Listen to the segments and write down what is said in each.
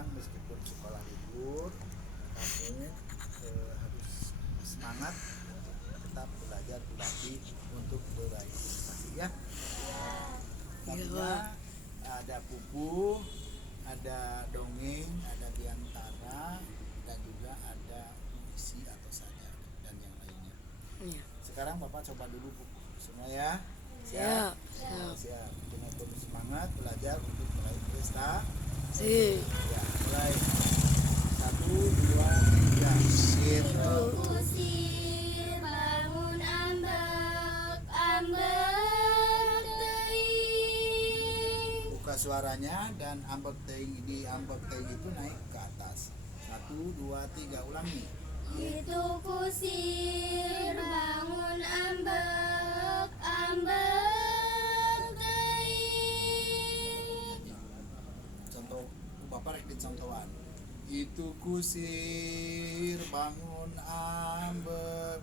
sekarang meskipun sekolah libur, kamu harus semangat untuk tetap belajar berlatih untuk meraih prestasi ya. Tadinya ada buku, ada dongeng, ada diantara, dan juga ada puisi atau saja dan yang lainnya. Iya. Sekarang Bapak coba dulu buku semua ya. Siap. Siap. Dengan penuh semangat belajar untuk meraih prestasi. Si. Ya, mulai. 1, 2, 3. Itu kusir bangun ambek teuing. Buka suaranya dan ambek teuing di ambek teuing itu naik ke atas. 1, 2, 3 ulangi. Itu kusir bangun ambek teuing. Contoh Bapak rek dicontohan. Itu kusir bangun ambek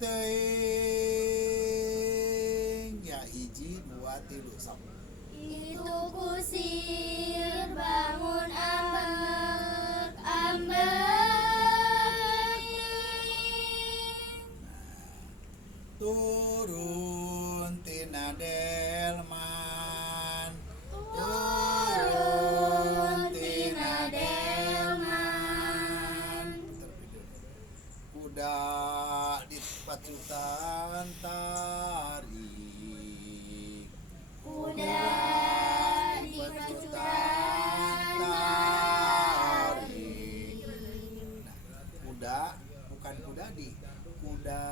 teuing. Ya, 1, 2, 3 sok. Itu kusir bangun ambek teuing. Turun tina delman, Turun tina delman. Kuda di pacutan tarik, Kuda di pacutan tarik. Nah, kuda bukan kuda di kuda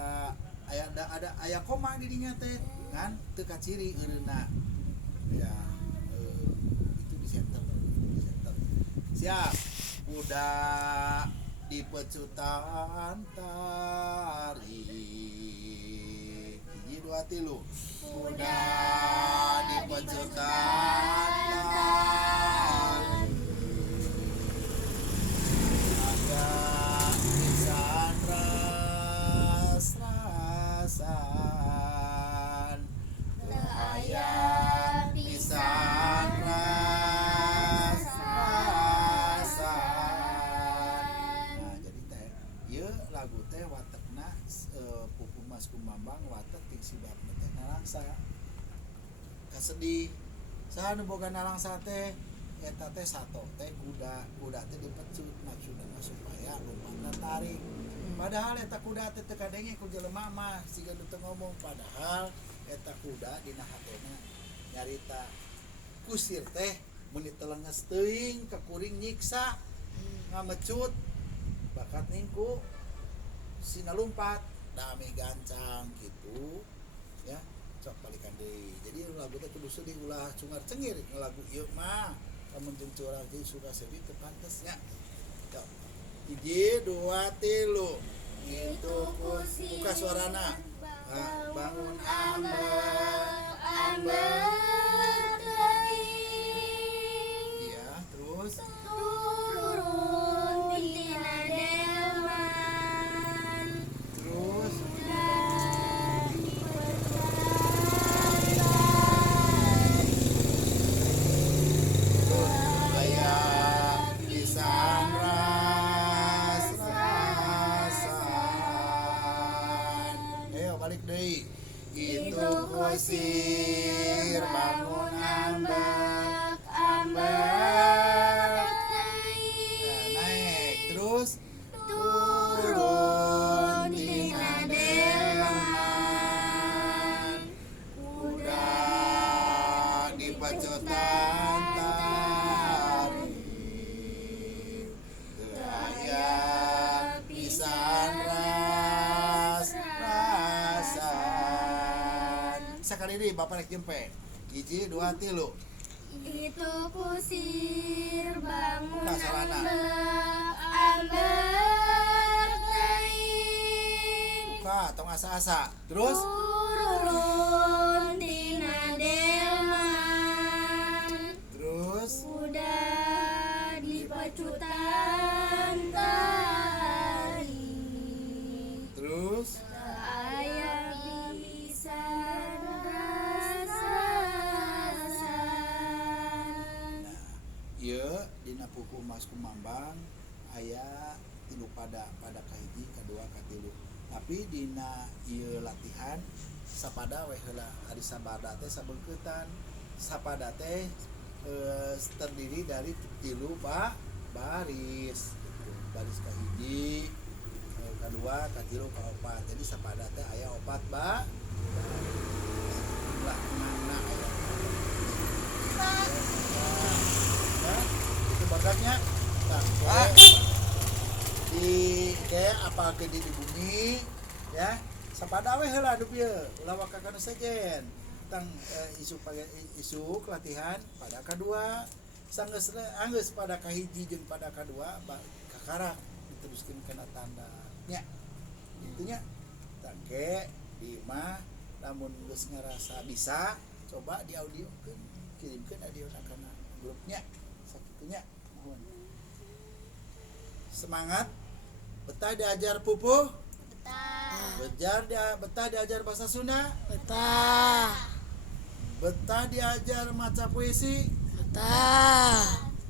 ada aya koma di dinya teh kan teu kaciri eureuna ya itu di center siap. Kuda di pecutan tarik, 1, 2, 3. Kuda di pecutan tarik, ada pisan ras-rasan, aya pisan ras-rasan. Nah, jadi teh ieu lagu teh watekna Pupu Mas Kumambang watek ting sibabna teh narangsa. Kasedih. Saha nu boga narangsa teh eta teh sato teh kuda teh dipecut maksudna supaya lompatna tarik. Padahal eta kuda teh teu kadenge ku jelema mah siga nu teu ngomong, padahal eta kuda dina hatena nyarita kusir teh mun ditelenges teuing ka kuring nyiksa ngamecut bakat ningku sina lumpat dami gancang gitu ya. Cok balikan deui. Jadi lagu teh kudu sedih ulah cungar cengir lagu ieu mah lamun jeung curang teh suka sedih teu pantes nya. Cok. 1, 2, 3. Itu kusir buka suarana. Bangun ambek teuing. Iya, terus Turun tina delman. terus aya pisan ras-rasan. Ayo balik deui. Itu kusir bangun ambek teuing. naik terus Turun tina delman. kuda di pacutan tarik, aya pisan ras-rasan. Sakali deui Bapak rek jempe. 1, 2, 3. Itu kusir bangun Buka sarana. ambek teuing. Buka tong asa-asa. Terus Turun tina delman. terus Kuda di pacutan tarik. terus Aya pisan ieu dina pupuh Mas Kumambang aya 3 pada kahiji, kadua, katilu. Tapi dina ieu latihan sapada we heula ari sabada teh sabeungkeutan. Sapada teh terdiri dari 3 baris. Baris kahiji, kadua, katilu, kaopat. Jadi sapada teh aya 4 baris. Jumlah mana aya. Itu bagatnya di kayak apa ke di bumi ya sapada we heula dup ieu ulah wakakan sejen tang isu latihan pada kedua sanggeus anggeus pada kahiji jeung pada kedua kakarak diteruskeun kana tanda nya intinya tangke di imah lamun geus ngarasa bisa coba di audiokeun kirimkeun audiona kana grupnya sakitunya mohon semangat betah diajar pupuh betah diajar bahasa Sunda betah diajar maca puisi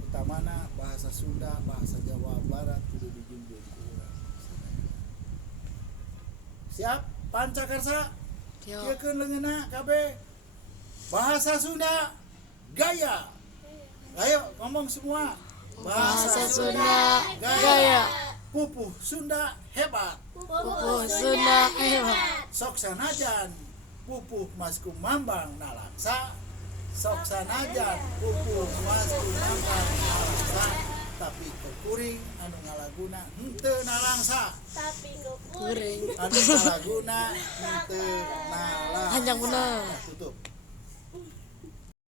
utamana bahasa Sunda bahasa Jawa Barat kudu dijunjung ku urang siap pancakarsa kieukeun leungeunna kabeh bahasa Sunda gaya ayo ngomong semua Bahasa Sunda gaya, pupuh Sunda hebat pupuh Sunda hebat. sok sanajan pupuh Mas Kumambang nalaksa sok sanajan pupuh Mas Kumambang nalaksa tapi kekuring anu ngalaguna henteu nalangsa Kuring. anu ngalaguna henteu nalangsa Panjang bener. tutup